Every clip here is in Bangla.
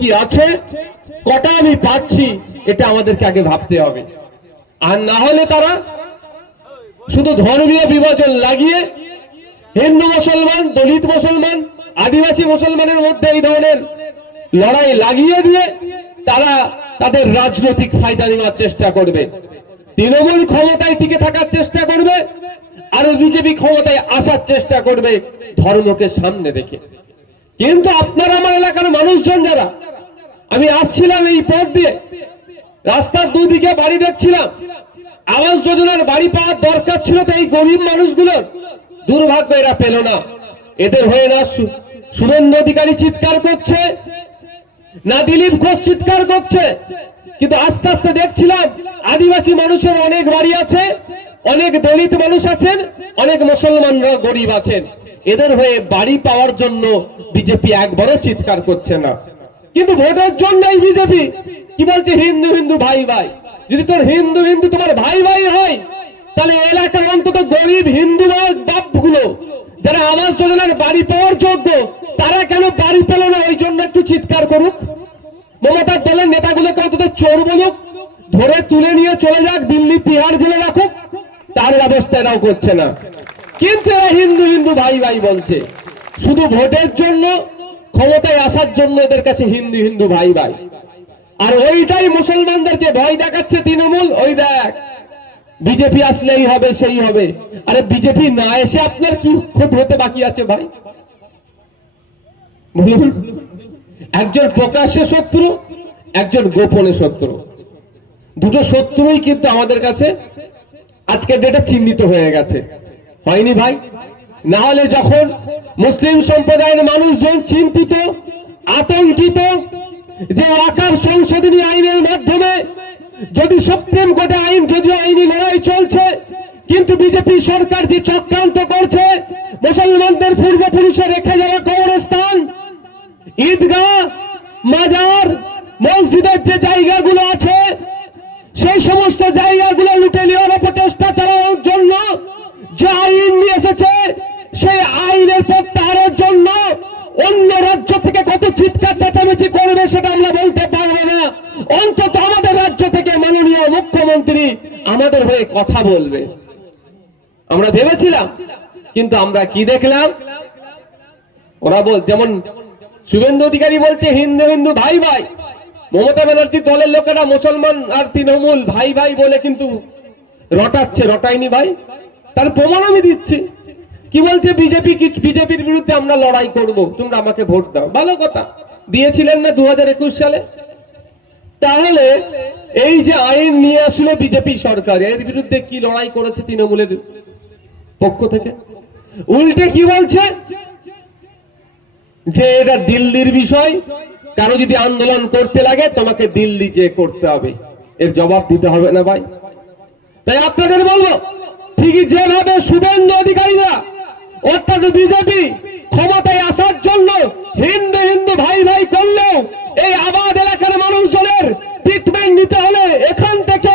কি আছে, কটা আমি পাচ্ছি, এটা আমাদেরকে আগে ভাবতে হবে। আর না হলে তারা শুধু ধর্মীয় বিভাজন লাগিয়ে হিন্দু মুসলমান, দলিত মুসলমান, আদিবাসী মুসলমানের মধ্যে এই ধরনের লড়াই লাগিয়ে দিয়ে তারা তাদের রাজনৈতিক ফায়দা নেওয়ার চেষ্টা করবে। তৃণমূল ক্ষমতায় টিকে থাকার চেষ্টা করবে, আর বিজেপি ক্ষমতায় আসার চেষ্টা করবে ধর্মকে সামনে রেখে। কিন্তু আপনার আমার এলাকার মানুষজন যারা, আমি আসছিলাম এই পথ দিয়ে, রাস্তার দুদিকে বাড়ি দেখছিলাম, আবাস যোজনার বাড়ি পাওয়ার দরকার ছিল, তো এই গরিব মানুষগুলোর দুর্ভাগ্য এরা পেল না। এদের হয়ে না শুভেন্দু অধিকারী চিৎকার করছে, না দিলীপ ঘোষ চিৎকার করছে, কিন্তু আস্তে আস্তে দেখছিলাম আদিবাসী মানুষের অনেক বাড়ি আছে, অনেক দলিত মানুষ আছেন, অনেক মুসলমানরা গরিব আছেন। এদের হয়ে বাড়ি পাওয়ার জন্য বিজেপি একবারও চিৎকার করছে না। কিন্তু ভোটের জন্য এই বিজেপি কি বলছে, হিন্দু হিন্দু ভাই ভাই। যদি তোর হিন্দু হিন্দু তোমার ভাই ভাই হয়, তাহলে এলাকার অন্তত গরিব হিন্দু বাপগুলো যারা আবাস যোজনার বাড়ি পাওয়ার যোগ্য, তারা কেন বাড়ি পেল না, ওই জন্য একটু চিৎকার করুক। মমতার দলের নেতাগুলোকে অন্তত চোর বলুক, ধরে তুলে নিয়ে চলে যাক দিল্লি তিহার জেলে রাখুক, তার ব্যবস্থা এরাও করছে না। কিন্তু এরা হিন্দু হিন্দু ভাই ভাই বলছে, শুধু ভোটের জন্য, ক্ষমতায় আসার জন্য এদের কাছে হিন্দু হিন্দু ভাই ভাই। আর ওইটাই মুসলমানদেরকে ভয় দেখাচ্ছে তৃণমূল। ওই দেখ, বিজেপি আসলেই হবে, সেই হবে। আরে বিজেপি না এসে আপনার কি খুব হতে বাকি আছে ভাই বলুন? একজন প্রকাশ্যে শত্রু, একজন গোপনে শত্রু, দুটো শত্রুই কিন্তু আমাদের কাছে আজকের ডেটে চিহ্নিত হয়ে গেছে, হয়নি ভাই? না হলে যখন মুসলিম সম্প্রদায়ের মানুষজন চিন্তিত, আতঙ্কিত যে ওয়াকফ সংশোধনী আইনের মাধ্যমে যদি সুপ্রিম কোর্টে আইন, যদিও আইনি লড়াই চলছে, কিন্তু বিজেপি সরকার যে চক্রান্ত করছে, মুসলমানদের পূর্বপুরুষে রেখে যাওয়া কবরস্থান, ঈদগাহ, মাজার, মসজিদের যে জায়গাগুলো আছে, সেই সমস্ত জায়গাগুলো লুটে নেওয়ার প্রচেষ্টা চালানোর জন্য যে আইন নিয়ে এসেছে, সেই আইনের প্রত্যাহারের জন্য অন্য রাজ্য থেকে কত চিৎকার চেঁচামেচি করবে সেটা আমরা বলতে পারবো না। অন্তত আমাদের রাজ্য থেকে মাননীয় মুখ্যমন্ত্রী আমাদের হয়ে কথা বলবে, আমরা ভেবেছিলাম। কিন্তু আমরা কি দেখলাম, ওরা যেমন শুভেন্দু অধিকারী বলছে হিন্দু হিন্দু ভাই ভাই, মমতা ব্যানার্জির দলের লোকেরা মুসলমান আর তৃণমূল ভাই ভাই বলে কিন্তু রটাচ্ছে। রটায়নি ভাই, তার প্রমাণ আমি দিচ্ছি। কি বলছে বিজেপি, বিজেপির বিরুদ্ধে আমরা লড়াই করব, তোমরা আমাকে ভোট দাও। ভালো কথা, দিয়েছিলেন না 2021 সালে? তাহলে এই যে আইন নিয়ে আসলে বিজেপি সরকার, এর বিরুদ্ধে কি লড়াই করেছে তৃণমূলের পক্ষ থেকে? উল্টে কি বলছে যে এটা দিল্লির বিষয়, কারো যদি আন্দোলন করতে লাগে তোমাকে দিল্লি যে করতে হবে, এর জবাব দিতে হবে না ভাই? তাই আপনাদের বলবো, ঠিকই যেভাবে শুভেন্দু অধিকারীরা অর্থাৎ বিজেপি ক্ষমতায় আসার জন্য হিন্দু হিন্দু ভাই ভাই করলেও, এই আবাদ এলাকার মানুষজনের ট্রিটমেন্ট নিতে হলে এখান থেকে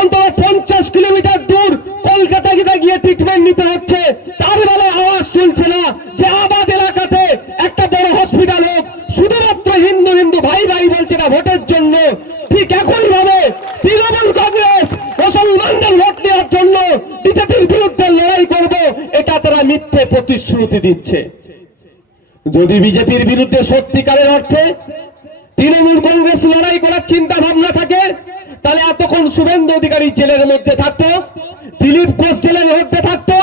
অন্তত 50 কিলোমিটার দূর কলকাতা গিয়ে ট্রিটমেন্ট নিতে হচ্ছে। তার বেলায় আওয়াজ তুলছে না যে আবাদ এলাকাতে একটা বড় হসপিটাল হোক, শুধুমাত্র হিন্দু হিন্দু ভাই ভাই বলছে না ভোটের জন্য। ঠিক একই ভাবে তৃণমূল কংগ্রেস মুসলমানদের ভোট দেওয়ার জন্য বিজেপির বিরুদ্ধে লড়াই করব, এটা তারা মিথ্যে প্রতিশ্রুতি দিচ্ছে। যদি বিজেপির বিরুদ্ধে সত্যিকারের অর্থে তৃণমূল কংগ্রেস লড়াই করার চিন্তা ভাবনা থাকে, তাহলে এতক্ষণ শুভেন্দু অধিকারী জেলের মধ্যে থাকতো, দিলীপ ঘোষ জেলের মধ্যে থাকতো,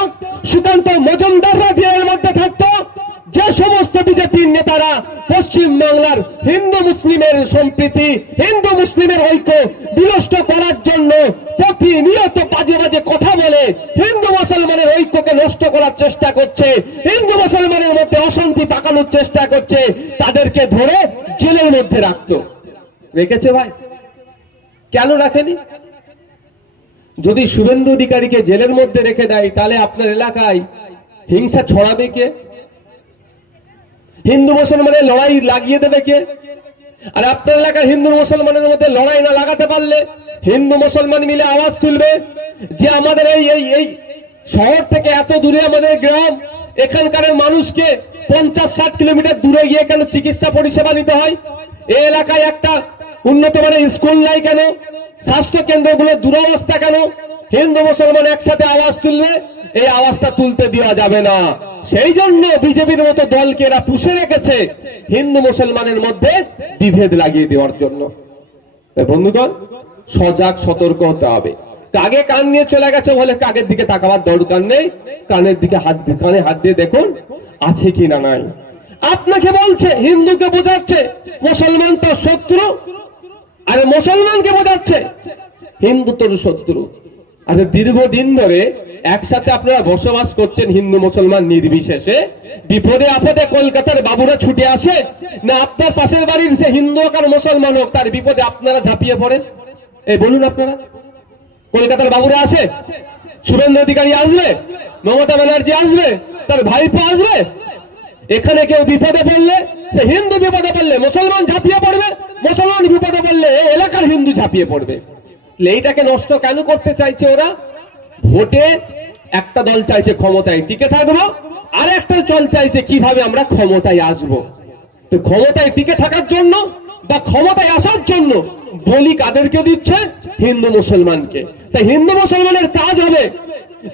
সুকান্ত মজুমদাররা জেলের মধ্যে থাকতো। যে সমস্ত বিজেপির নেতারা পশ্চিম বাংলার হিন্দু মুসলিমের সম্প্রীতি, হিন্দু মুসলিমের ঐক্য বিনষ্ট করার জন্য প্রতিনিয়ত বাজে বাজে কথা বলে হিন্দু মুসলমানের ঐক্যকে নষ্ট করার চেষ্টা করছে, হিন্দু মুসলমানের মধ্যে অশান্তি পাকানোর চেষ্টা করছে, তাদেরকে ধরে জেলের মধ্যে রাখতো। রেখেছে ভাই? কেন রাখেনি? যদি শুভেন্দু অধিকারীকে জেলের মধ্যে রেখে দেয়, তাহলে আপনার এলাকায় হিংসা ছড়াবে কে? হিন্দু মুসলমানের লড়াই লাগিয়ে দেবে কে? আর আপনার এলাকার হিন্দু মুসলমানের মধ্যে লড়াই না লাগাতে পারলে হিন্দু মুসলমান মিলে আওয়াজ তুলবে যে আমাদের এই শহর থেকে এত দূরে আমাদের গ্রাম, এখানকার মানুষকে 50-60 কিলোমিটার দূরে গিয়ে কেন চিকিৎসা পরিষেবা নিতে হয়? এই এলাকায় একটা উন্নত মানের স্কুল নাই কেন? স্বাস্থ্য কেন্দ্রগুলোর দুরবস্থা কেন? হিন্দু মুসলমান একসাথে আওয়াজ তুলবে, এই আওয়াজটা তুলতে দেওয়া যাবে না। সেই জন্য বিজেপির মতো দলকে এরা পুষে রেখেছে হিন্দু মুসলমানের মধ্যে বিভেদ লাগিয়ে দেওয়ার জন্য। বন্ধুগণ, সজাগ সতর্ক হতে হবে। কাগে কান নিয়ে চলে গেছে বলে কাগের দিকে তাকাবার দরকার নেই। কানের দিকে কানে হাত দিয়ে দেখুন আছে কি না নাই। আপনাকে বলছে, হিন্দুকে বোঝাচ্ছে মুসলমান তোর শত্রু, আরে মুসলমানকে বোঝাচ্ছে হিন্দু তোর শত্রু। আরে দীর্ঘদিন ধরে একসাথে আপনারা বসবাস করছেন হিন্দু মুসলমান নির্বিশেষে, বিপদে আপদে কলকাতার বাবুরা ছুটে আসে না আপনার পাশের বাড়ির সে হিন্দু হোক আর মুসলমান হোক, তার বিপদে আপনারা ঝাঁপিয়ে পড়েন? এই বলুন, আপনারা কলকাতার বাবুরা আসে, শুভেন্দু অধিকারী আসবে, মমতা ব্যানার্জি আসবে, তার ভাইপো আসবে, এখানে কেউ বিপদে পড়লে, সে হিন্দু বিপদে পড়লে মুসলমান ঝাঁপিয়ে পড়বে, মুসলমান বিপদে পড়লে এই এলাকার হিন্দু ঝাঁপিয়ে পড়বে। এইটাকে নষ্ট কেন করতে চাইছে ওরা? ভোটে একটা দল চাইছে ক্ষমতায় টিকে থাকবো, আর একটা দল চাইছে কিভাবে আমরা ক্ষমতায় আসব। তো ক্ষমতায় টিকে থাকার জন্য বা ক্ষমতায় আসার জন্য বলি কাদেরকে দিচ্ছে? হিন্দু মুসলমানকে। তাই হিন্দু মুসলমানের কাজ হবে,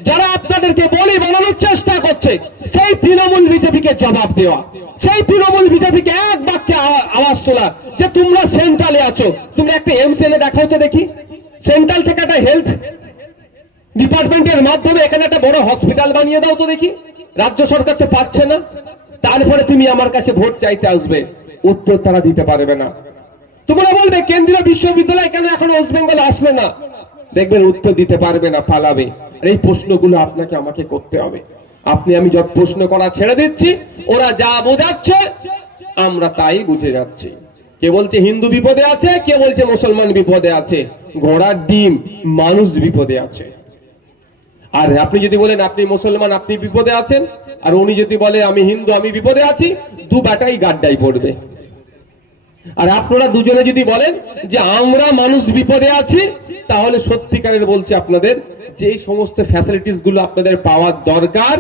যারা আপনাদেরকে বলি বানানোর চেষ্টা করছে সেই তৃণমূল বিজেপিকে জবাব দেওয়া, সেই তৃণমূল বিজেপিকে এক বাক্যে আওয়াজ তোলা যে তোমরা সেন্ট্রালে আছো, তোমরা একটা এমসিএলএ দেখাও তো দেখি, সেন্ট্রাল থেকে একটা হেলথ ডিপার্টমেন্টের মাধ্যমে এখানে একটা বড় হসপিটাল বানিয়ে দাও তো দেখি। রাজ্য সরকার তো পাচ্ছে না, তারপরে তুমি আমার কাছে ভোট চাইতে আসবে? উত্তর তারা দিতে পারবে না। তোমরা বলবে কেন্দ্রীয় বিশ্ববিদ্যালয় কেন এখন ওয়েস্ট বেঙ্গলে আসলো না? দেখবেন উত্তর দিতে পারবে না, পালাবে। এই প্রশ্নগুলো আপনাকে আমাকে করতে হবে। আপনি আমি যত প্রশ্ন করা ছেড়ে দিচ্ছি, ওরা যা বোঝাচ্ছে আমরা তাই বুঝে যাচ্ছি। কে বলছে হিন্দু বিপদে আছে, কে বলছে মুসলমান বিপদে আছে। ঘোড়ার ডিম, মানুষ বিপদে আছে। আর আপনি যদি বলেন আপনি মুসলমান আপনি বিপদে আছেন, আর উনি যদি বলে আমি হিন্দু আমি বিপদে আছি, দু বাটাই গাড্ডায় পড়বে। আর আপনারা দুজনে যদি বলেন যে আমরা মানুষ বিপদে আছি, তাহলে সত্যিকারের বলছি আপনাদের যে সমস্ত ফ্যাসিলিটিস গুলো আপনাদের পাওয়ার দরকার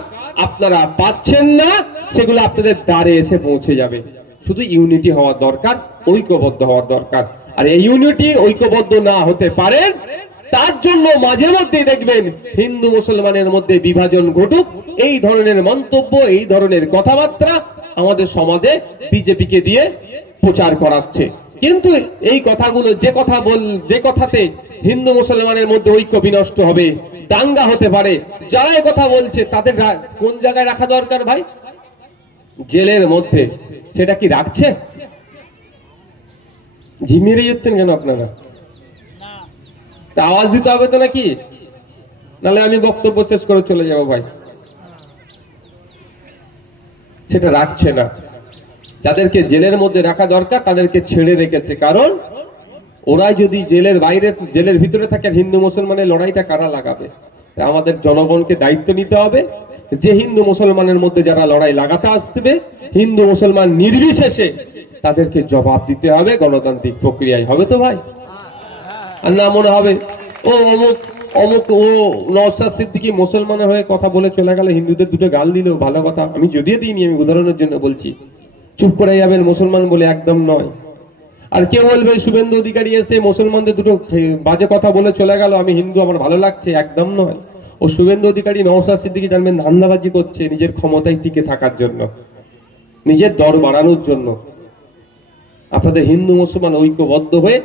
আপনারা পাচ্ছেন না, সেগুলো আপনাদের দ্বারে এসে পৌঁছে যাবে। শুধু ইউনিটি হওয়ার দরকার, ঐক্যবদ্ধ হওয়ার দরকার। আর এই ইউনিটি ঐক্যবদ্ধ না হতে পারেন, তার জন্য মাঝে মধ্যে দেখবেন হিন্দু মুসলমানের মধ্যে বিভাজন ঘটুক, এই ধরনের মন্তব্য, এই ধরনের কথাবার্তা আমাদের সমাজে বিজেপিকে দিয়ে প্রচার করাচ্ছে। কিন্তু এই কথাগুলো যে কথাতে হিন্দু মুসলমানের মধ্যে ঐক্য বিনষ্ট হবে, দাঙ্গা হতে পারে, যারা এই কথা বলছে তাদের কোন জায়গায় রাখা দরকার ভাই? জেলের মধ্যে। সেটা কি রাখছে? ঝিমিয়ে যাচ্ছেন কেন আপনারা? আওয়াজ দিতে হবে তো নাকি? নাহলে আমি বক্তব্য শেষ করে চলে যাব ভাই। সেটা রাখছে না। যাদেরকে জেলের মধ্যে রাখা দরকার তাদেরকে ছেড়ে রেখেছে, কারণ ওরা যদি জেলের বাইরে জেলের ভিতরে থাকে, হিন্দু মুসলমানের লড়াইটা কারা লাগাবে? আমাদের জনগণকে দায়িত্ব নিতে হবে যে হিন্দু মুসলমানের মধ্যে যারা লড়াই লাগাতে আসবে, হিন্দু মুসলমান নির্বিশেষে তাদেরকে জবাব দিতে হবে গণতান্ত্রিক প্রক্রিয়ায়। হবে তো ভাই? আর না মনে হবে ও অমুক অমুক ও নওশাদ সিদ্দিকী মুসলমানের হয়ে কথা বলে চলে গেল, হিন্দুদের দুটো গাল দিল, ভালো কথা। আমি যদিও দিইনি, আমি উদাহরণের জন্য বলছি। চুপ করে যাবেন মুসলমান বলে? একদম নয়। আর কেউ বলবে শুভেন্দু অধিকারী এসে মুসলমানদের দুটো বাজে কথা বলে চলে গেল, আমি হিন্দু আমার ভালো লাগছে, একদম নয়। ও শুভেন্দু অধিকারী নওশাদ সিদ্দিকী জানবেন ধান্দাবাজি করছে নিজের ক্ষমতায় টিকে থাকার জন্য, নিজের দর বাড়ানোর জন্য। আপনাদের হিন্দু মুসলমান ঐক্যবদ্ধ হয়ে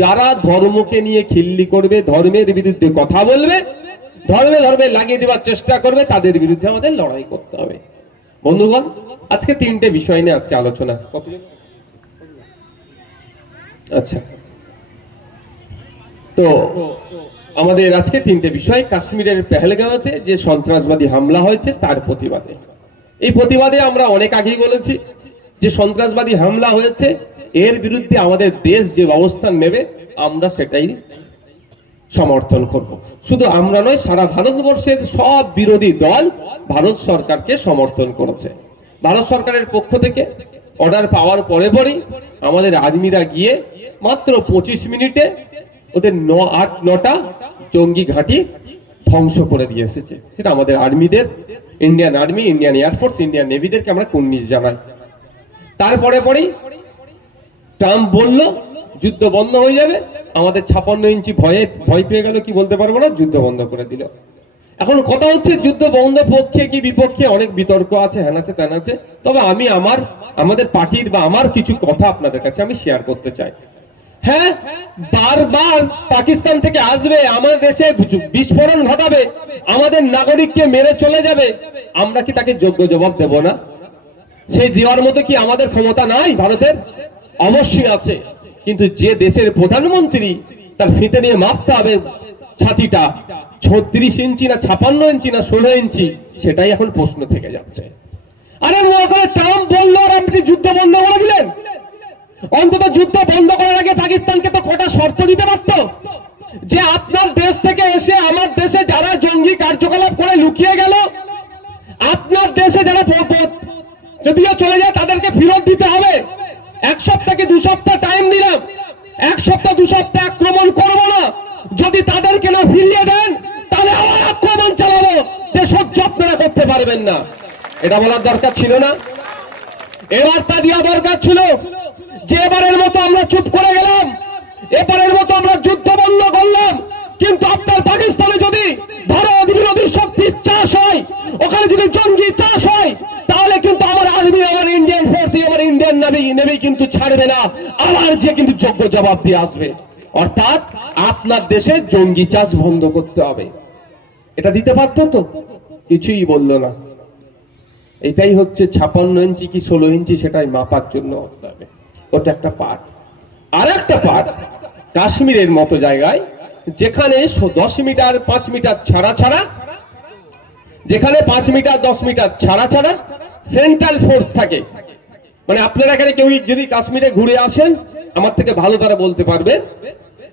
যারা ধর্মকে নিয়ে খিল্লি করবে, ধর্মের বিরুদ্ধে কথা বলবে, ধর্মে লাগিয়ে দেওয়ার চেষ্টা করবে, তাদের বিরুদ্ধে আমাদের লড়াই করতে হবে। বন্ধুগণ, আজকে তিনটে বিষয় নিয়ে আজকে আলোচনা। আচ্ছা, তো আমাদের আজকে তিনটে বিষয়। কাশ্মীরের পেহেলগাঁওতে যে সন্ত্রাসবাদী হামলা হয়েছে তার প্রতিবাদে। এই প্রতিবাদে আমরা অনেক আগেই বলেছি যে সন্ত্রাসবাদী হামলা হয়েছে, এর বিরুদ্ধে আমাদের দেশ যে অবস্থান নেবে আমরা সেটাই সমর্থন করব। শুধু আমরা নয়, সারা ভারতবর্ষের সব বিরোধী দল ভারত সরকারকে সমর্থন করেছে। ভারত সরকারের পক্ষ থেকে অর্ডার পাওয়ার পরে পরেই আমাদের আর্মিরা গিয়ে মাত্র 25 মিনিটে ওদের 8-9টা জঙ্গি ঘাঁটি ধ্বংস করে দিয়ে এসেছে। সেটা আমাদের আর্মিদের, Indian army, Indian air force, Indian নেভিদেরকে আমরা কুর্নিশ জানাই। তারপরে পরেই ট্রাম্প বলল যুদ্ধ বন্ধ হয়ে যাবে, আমাদের 56 ইঞ্চি ভয় পেয়ে গেল, কি বলতে পারবো না, যুদ্ধ বন্ধ করে দিল। এখন কথা হচ্ছে যুদ্ধ বন্ধ পক্ষে কি বিপক্ষে অনেক বিতর্ক আছে, হ্যান আছে ত্যান আছে। তবে আমি আমাদের পার্টির বা আমার কিছু কথা আপনাদের কাছে আমি শেয়ার করতে চাই। হ্যাঁ, বারবার পাকিস্তান থেকে আসবে, আমাদের দেশে বিস্ফোরণ ঘটাবে, আমাদের নাগরিককে মেরে চলে যাবে, আমরা কি তাকে যোগ্য জবাব দেব না? সেই দেওয়ার মতো কি আমাদের ক্ষমতা নাই ভারতের? অবশ্যই আছে। কিন্তু যে দেশের প্রধানমন্ত্রী, তার ফিতে নিয়ে মাপতে হবে ছাতিটা 36 ইঞ্চি না 56 ইঞ্চি না 16 ইঞ্চি, সেটাই এখন প্রশ্ন থেকে যাচ্ছে। আরে ট্রাম্প বললো আর আপনি যুদ্ধ বন্ধ করে দিলেন। অন্তত যুদ্ধ বন্ধ করার আগে পাকিস্তানকে তো কটা শর্ত দিতে পারত, যে আপনার দেশ থেকে এসে আমার দেশে যারা জঙ্গি কার্যকলাপ করে লুকিয়ে গেল, আপনার দেশে যারা যদিও চলে যায় তাদেরকে ফেরত দিতে হবে। 1 সপ্তাহ কি 2 সপ্তাহ টাইম দিলাম, 1 সপ্তাহ 2 সপ্তাহ আক্রমণ করবো না। যদি তাদেরকে না ফিরিয়ে দেন তাহলে আবার আক্রমণ চালাবো, যে সহ্য আপনারা করতে পারবেন না। এটা বলার দরকার ছিল না? এবার তা দেওয়া দরকার ছিল যে এবারের মতো আমরা চুপ করে গেলাম, এবারের মতো আমরা যুদ্ধ বন্ধ করলাম, কিন্তু আপনার পাকিস্তানে যদি ভারত বিরোধী শক্তির চাষ হয়, ওখানে যদি জঙ্গি চাষ হয়, তাহলে কিন্তু আমার আর্মি, আমার ইন্ডিয়ান ফোর্স, আমার ইন্ডিয়ান নেভি কিন্তু ছাড়বে না, আবার যে কিন্তু যোগ্য জবাব দিয়ে আসবে। অর্থাৎ আপনার দেশে জঙ্গি চাষ বন্ধ করতে হবে। এটা দিতে পারতো তো, কিছুই বললো না। এটাই হচ্ছে 56 ইঞ্চি কি 16 ইঞ্চি সেটাই মাপার জন্য হবে। ওটা একটা পার্ট। আর একটা পার্ট কাশ্মীরের মতো জায়গায়, যেখানে 10 মিটার 5 মিটার ছাড়া ছাড়া, যেখানে 5 মিটার 10 মিটার ছাড়া ছাড়া সেন্ট্রাল ফোর্স থাকে। মানে আপনারা এখানে কেউ যদি কাশ্মীরে ঘুরে আসেন, আমার থেকে ভালো তারা বলতে পারবে,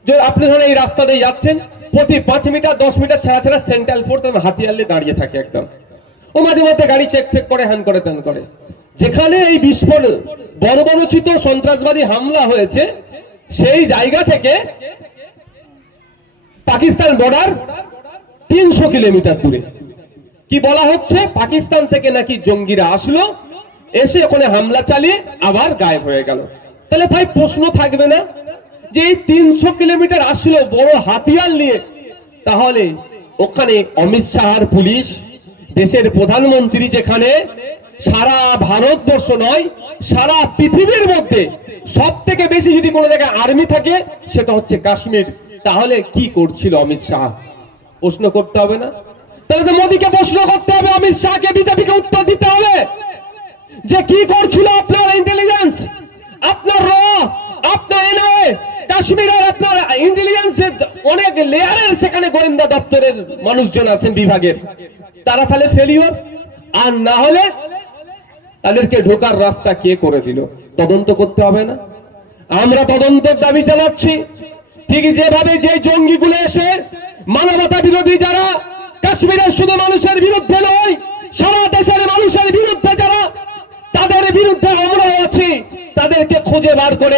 যে আপনি ধরেন এই রাস্তা দিয়ে যাচ্ছেন, প্রতি 5 মিটার 10 মিটার ছাড়া ছাড়া সেন্ট্রাল ফোর্স হাতিয়ার নিয়ে দাঁড়িয়ে থাকে একদম। ও মাঝে মধ্যে গাড়ি চেক ফেক করে, হ্যান করে ত্যান করে। যেখানে এই বিস্ফোরণ বর্বরচিত সন্ত্রাসবাদী হামলা হয়েছে, সেই জায়গা থেকে পাকিস্তান বর্ডার 300 কিলোমিটার দূরে। কি বলা হচ্ছে, পাকিস্তান থেকে নাকি জঙ্গিরা আসলো, এসে ওখানে হামলা চালিয়ে আবার গায়েব হয়ে গেল। তাহলে ভাই প্রশ্ন থাকবে না যে এই 300 কিলোমিটার আসলো বড় হাতিয়ার নিয়ে, তাহলে ওখানে অমিত শাহর পুলিশ, দেশের প্রধানমন্ত্রী, যেখানে সারা ভারতবর্ষ নয় সারা পৃথিবীর মধ্যে সব থেকে বেশি যদি কোনো জায়গায় আর্মি থাকে সেটা হচ্ছে কাশ্মীর, তাহলে কি করছিল অমিত শাহ? প্রশ্ন করতে হবে না? তাহলে তো মোদীকে প্রশ্ন করতে হবে, অমিত শাহকে, বিজেপিকে উত্তর দিতে হবে যে কি করছিল আপনার ইন্টেলিজেন্স, আপনার র, আপনার এনআইএ, কাশ্মীরের আপনার ইন্টেলিজেন্সের অনেক লেয়ারের সেখানে গোয়েন্দা দপ্তরের মানুষজন আছেন বিভাগের, তারা তাহলে ফেলিওর। আর না হলে তাদেরকে ঢোকার রাস্তা কে করে দিল? তদন্ত করতে হবে না? আমরা তদন্তের দাবি জানাচ্ছি। ঠিক যেভাবে যে জঙ্গিগুলো এসে মানবতা বিরোধী যারা, কাশ্মীরের শুধু মানুষের বিরুদ্ধে নয়, সারা দেশের মানুষের বিরুদ্ধে যারা, তাদের বিরুদ্ধে আমরাও আছি, তাদেরকে খুঁজে বার করে